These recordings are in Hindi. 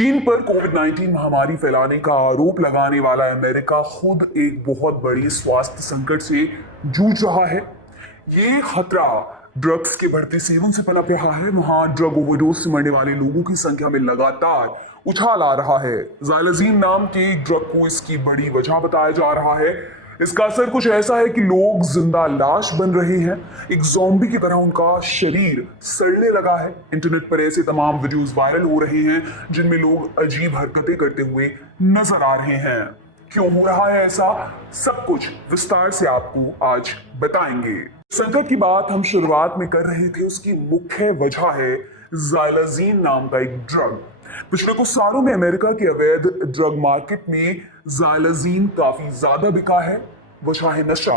चीन पर कोविड-19 महामारी फैलाने का आरोप लगाने वाला अमेरिका खुद एक बहुत बड़ी स्वास्थ्य संकट से जूझ रहा है। ये खतरा ड्रग्स के बढ़ते सेवन से पनप रहा है। वहां ड्रग ओवरडोज से मरने वाले लोगों की संख्या में लगातार उछाल आ रहा है। ज़ाइलज़ीन नाम के ड्रग को इसकी बड़ी वजह बताया जा रहा है। इसका असर कुछ ऐसा है कि लोग जिंदा लाश बन रहे हैं, एक ज़ॉम्बी की तरह उनका शरीर सड़ने लगा है। इंटरनेट पर ऐसे तमाम वीडियोस वायरल हो रहे हैं जिनमें लोग अजीब हरकतें करते हुए नजर आ रहे हैं। क्यों हो रहा है ऐसा, सब कुछ विस्तार से आपको आज बताएंगे। संकट की बात हम शुरुआत में कर रहे थे, उसकी मुख्य वजह है ज़ाइलज़ीन नाम का एक ड्रग। पिछले कुछ सालों में अमेरिका के अवैध ड्रग मार्केट में ज़ाइलज़ीन काफी ज्यादा बिका है। वजह है नशा।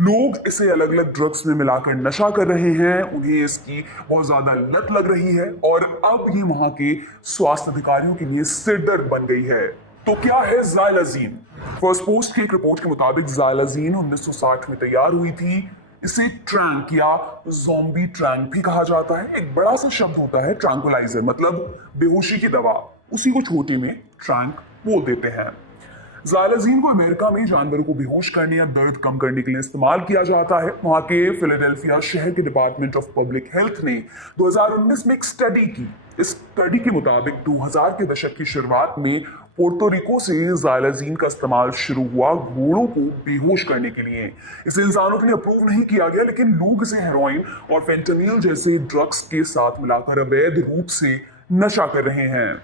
लोग इसे अलग अलग ड्रग्स में मिलाकर नशा कर रहे हैं, उन्हें इसकी बहुत ज्यादा लत लग रही है और अब ये वहां के स्वास्थ्य अधिकारियों के लिए सिरदर्द बन गई है। तो क्या है ज़ाइलज़ीन? फर्स्ट पोस्ट की एक रिपोर्ट के मुताबिक ज़ाइलज़ीन 1960 में तैयार हुई थी। इसे ट्रैंक या ज़ॉम्बी ट्रैंक भी कहा जाता है। एक बड़ा सा शब्द होता है ट्रैंकुलाइजर, मतलब बेहोशी की दवा, उसी को छोटे में ट्रैंक बोल देते हैं। ज़ाइलज़ीन को अमेरिका में जानवरों को बेहोश करने या दर्द कम करने के लिए इस्तेमाल किया जाता है। वहां के फिलाडेल्फिया शहर के डिपार्टमेंट ऑफ पब्लिक हेल्थ ने 2019 में एक स्टडी की। इस स्टडी के मुताबिक 2000 के दशक की शुरुआत में पोर्टो रिको से ज़ाइलज़ीन का इस्तेमाल शुरू हुआ घोड़ों को बेहोश करने के लिए। इसे इंसानों के लिए अप्रूव नहीं किया गया, लेकिन लोग इसे हेरोइन और फेंटानिल जैसे ड्रग्स के साथ मिलाकर अवैध रूप से नशा कर रहे हैं।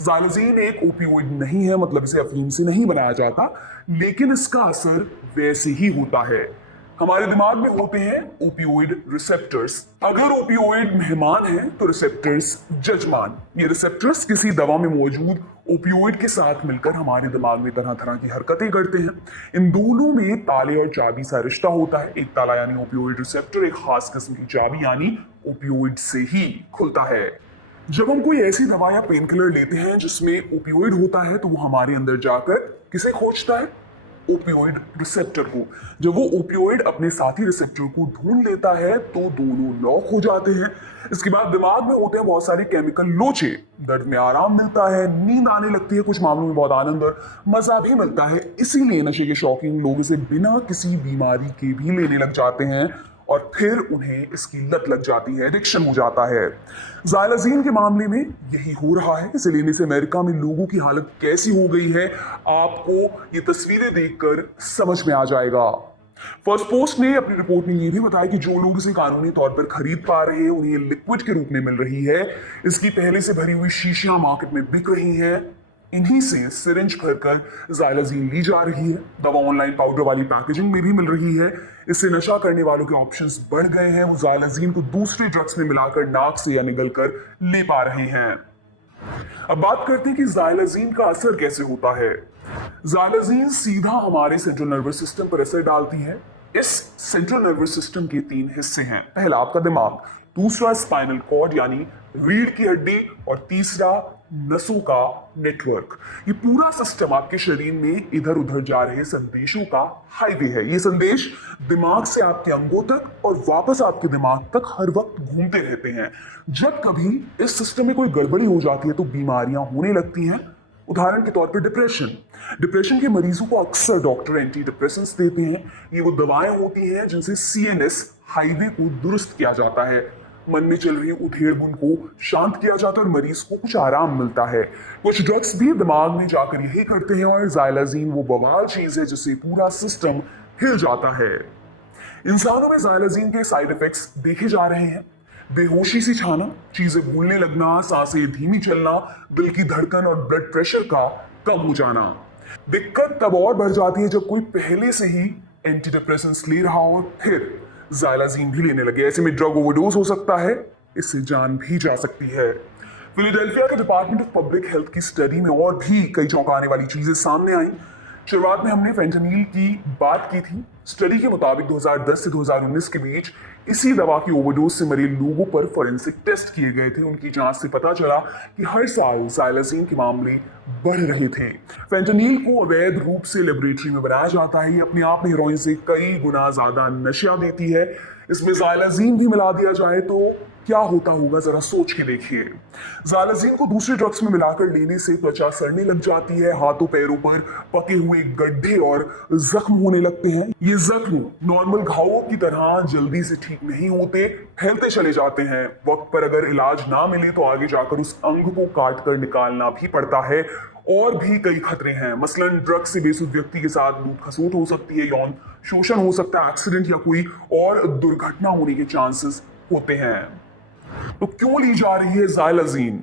ज़ाइलज़ीन एक ओपियोइड नहीं है, मतलब इसे अफीम से नहीं बनाया जाता, लेकिन इसका असर वैसे ही होता है। हमारे दिमाग में होते हैं ओपियोइड रिसेप्टर्स। अगर ओपियोइड मेहमान है तो रिसेप्टर्स जजमान। ये रिसेप्टर्स किसी दवा में मौजूद ओपियोइड के साथ मिलकर हमारे दिमाग में तरह तरह की हरकतें करते हैं। इन दोनों में ताले और चाबी सा रिश्ता होता है। एक ताला यानी ओपियोइड रिसेप्टर एक खास किस्म की चाबी यानी ओपियोइड से ही खुलता है। जब हम कोई ऐसी दवा या पेन किलर लेते हैं जिसमें ओपियोइड होता है तो वो हमारे अंदर जाकर किसे खोजता है? ओपियोइड रिसेप्टर को। जब वो ओपियोइड अपने साथी रिसेप्टर को ढूंढ लेता है तो दोनों लॉक हो जाते हैं। इसके बाद दिमाग में होते हैं बहुत सारे केमिकल लोचे। दर्द में आराम मिलता है, नींद आने लगती है, कुछ मामलों में बहुत आनंद और मजा भी मिलता है। इसीलिए नशे के शौकीन लोग इसे बिना किसी बीमारी के भी लेने लग जाते हैं और फिर उन्हें इसकी लत लग जाती है, एडिक्शन हो जाता है। ज़ाइलज़ीन के मामले में यही हो रहा है। इसे लेने से अमेरिका में लोगों की हालत कैसी हो गई है, आपको ये तस्वीरें देखकर समझ में आ जाएगा। फर्स्ट पोस्ट ने अपनी रिपोर्ट में ये भी बताया कि जो लोग इसे कानूनी तौर पर खरीद पा रहे हैं उन्हें लिक्विड के रूप में मिल रही है। इसकी पहले से भरी हुई शीशियां मार्केट में बिक रही हैं। इन्हीं से सिरिंज भरकर ज़ाइलज़ीन ली जा रही है। दवा ऑनलाइन पाउडर वाली पैकेजिंग में भी मिल रही है। इससे नशा करने वालों के ऑप्शंस बढ़ गए हैं। वो ज़ाइलज़ीन को दूसरे ड्रग्स में मिलाकर नाक से या निगल कर ले पा रहे हैं। अब बात करते हैं कि ज़ाइलज़ीन का असर कैसे होता है। ज़ाइलज़ीन सीधा हमारे सेंट्रल नर्वस सिस्टम पर असर डालती है। इस सेंट्रल नर्वस सिस्टम के 3 हिस्से हैं। पहला आपका दिमाग, दूसरा स्पाइनल कॉर्ड यानी रीढ़ की हड्डी और तीसरा नसों का नेटवर्क। ये पूरा सिस्टम आपके शरीर में इधर उधर जा रहे संदेशों का हाईवे है। ये संदेश दिमाग से आपके अंगों तक और वापस आपके दिमाग तक हर वक्त घूमते रहते हैं। जब कभी इस सिस्टम में कोई गड़बड़ी हो जाती है तो बीमारियां होने लगती हैं। उदाहरण के तौर पर डिप्रेशन के मरीजों को अक्सर डॉक्टर एंटी डिप्रेसेंट्स देते हैं। ये वो दवाएं होती हैं जिनसे सीएनएस हाईवे को दुरुस्त किया जाता है, मन में चल रही उधेड़-बुन को शांत किया जाता है और मरीज को कुछ आराम मिलता है। कुछ ड्रग्स भी दिमाग में जाकर यही करते हैं और ज़ाइलज़ीन वो बवाल चीज है जिससे पूरा सिस्टम हिल जाता है। इंसानों में ज़ाइलज़ीन के साइड इफेक्ट्स देखे जा रहे हैं। बेहोशी सी छाना, चीजें भूलने लगना, सांसें धीमी चलना, दिल की धड़कन और ब्लड प्रेशर का कम हो जाना। दिक्कत तब और बढ़ जाती है जब कोई पहले से ही एंटी डिप्रेसेंट्स ले रहा हो और फिर ज़ाइलज़ीन भी लेने लगे। ऐसे में ड्रग ओवरडोज हो सकता है, इससे जान भी जा सकती है। फिलाडेल्फिया के डिपार्टमेंट ऑफ पब्लिक हेल्थ की स्टडी में और भी कई चौंकाने वाली चीजें सामने आई। शुरुआत में हमने फेंटानिल की बात की थी। स्टडी के मुताबिक 2010 से 2019 के बीच इसी दवा की ओवरडोज से मरे लोगों पर फॉरेंसिक टेस्ट किए गए थे। उनकी जांच से पता चला कि हर साल साइलोसिन के मामले बढ़ रहे थे। फेंटेनिल को अवैध रूप से लेबोरेटरी में बनाया जाता है। ये अपने आप में हेरोइन से कई गुना ज्यादा नशा देती है। इसमें जाइलाजीन भी मिला दिया जाए तो क्या होता होगा, जरा सोच के देखिए। जाइलाजीन को दूसरे ड्रग्स में मिलाकर लेने से त्वचा सड़ने लग जाती है, हाथों पैरों पर पके हुए गड्ढे और जख्म होने लगते हैं। ये जख्म नॉर्मल घावों की तरह जल्दी से ठीक नहीं होते, फैलते चले जाते हैं। वक्त पर अगर इलाज ना मिले तो आगे जाकर उस अंग को काट कर निकालना भी पड़ता है। और भी कई खतरे हैं, मसलन ड्रग्स से बेसुध व्यक्ति के साथ लूट खसोट हो सकती है, यौन शोषण हो सकता है, एक्सीडेंट या कोई और दुर्घटना होने के चांसेस होते हैं। तो क्यों ली जा रही है जाइलाजीन?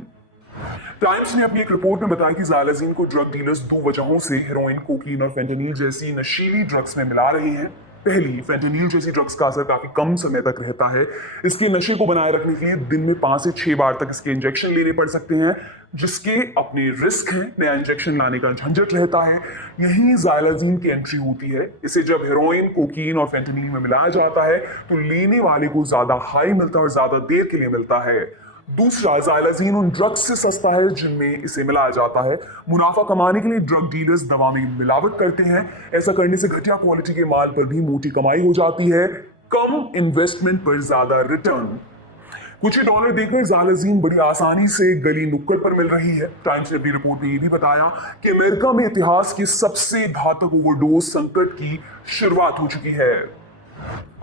टाइम्स ने अपनी एक रिपोर्ट में बताया कि जाइलाजीन को ड्रग डीलर्स दो वजहों से हेरोइन, कोकीन और फेंटेनिल जैसी नशीली ड्रग्स में मिला रहे हैं। पहली, फेंटेनिल जैसी ड्रग्स का असर काफी कम समय तक रहता है। इसके नशे को बनाए रखने के लिए दिन में 5 से 6 बार तक इसके इंजेक्शन लेने पड़ सकते हैं, जिसके अपने रिस्क हैं। नया इंजेक्शन लाने का झंझट रहता है। यही जाइलाजीन की एंट्री होती है। इसे जब हेरोइन, कोकीन और फेंटेनिल में मिलाया जाता है तो लेने वाले को ज्यादा हाई मिलता है और ज्यादा देर के लिए मिलता है। दूसरा, जाइलाजीन उन ड्रग्स से सस्ता है जिनमें इसे मिलाया जाता है। मुनाफा कमाने के लिए ड्रग डीलर्स दवा में मिलावट करते हैं। ऐसा करने से घटिया क्वालिटी के माल पर भी मोटी कमाई हो जाती है, कम इन्वेस्टमेंट पर ज्यादा रिटर्न। कुछ ही डॉलर देकर जाइलाजीन बड़ी आसानी से गली नुक्कड़ पर मिल रही है। टाइम्स ने अपनी रिपोर्ट में यह भी बताया कि अमेरिका में इतिहास के सबसे घातक ओवरडोज संकट की शुरुआत हो चुकी है।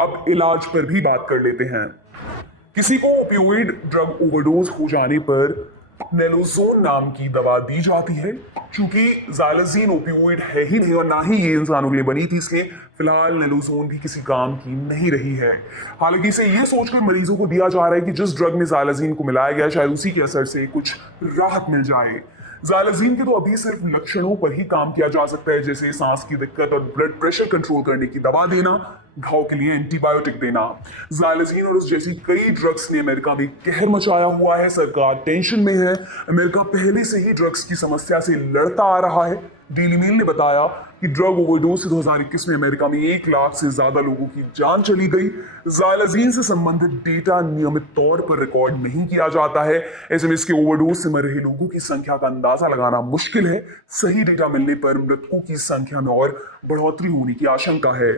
अब इलाज पर भी बात कर लेते हैं। किसी को ओपियोइड ड्रग ओवरडोज हो जाने पर नेलोजोन नाम की दवा दी जाती है। क्योंकि जाइलाजीन ओपियोइड है ही नहीं और ना ही ये इंसानों के लिए बनी थी, इसलिए फिलहाल नेलोजोन भी किसी काम की नहीं रही है। हालांकि इसे ये सोचकर मरीजों को दिया जा रहा है कि जिस ड्रग में जाइलाजीन को मिलाया गया शायद उसी के असर से कुछ राहत मिल जाए। जाइलाजीन के तो अभी सिर्फ लक्षणों पर ही काम किया जा सकता है, जैसे सांस की दिक्कत और ब्लड प्रेशर कंट्रोल करने की दवा देना, घाव के लिए एंटीबायोटिक देना। जाइलाजीन और उस जैसी कई ड्रग्स ने अमेरिका में कहर मचाया हुआ है। सरकार टेंशन में है। अमेरिका पहले से ही ड्रग्स की समस्या से लड़ता आ रहा है। डेली मेल ने बताया कि ड्रग ओवरडोज से 2021 में अमेरिका में 1 लाख से ज्यादा लोगों की जान चली गई। जाइलाजीन से संबंधित डेटा नियमित तौर पर रिकॉर्ड नहीं किया जाता है। ऐसे में इसके ओवरडोज से मर रहे लोगों की संख्या का अंदाजा लगाना मुश्किल है। सही डेटा मिलने पर मृतकों की संख्या में और बढ़ोतरी होने की आशंका है।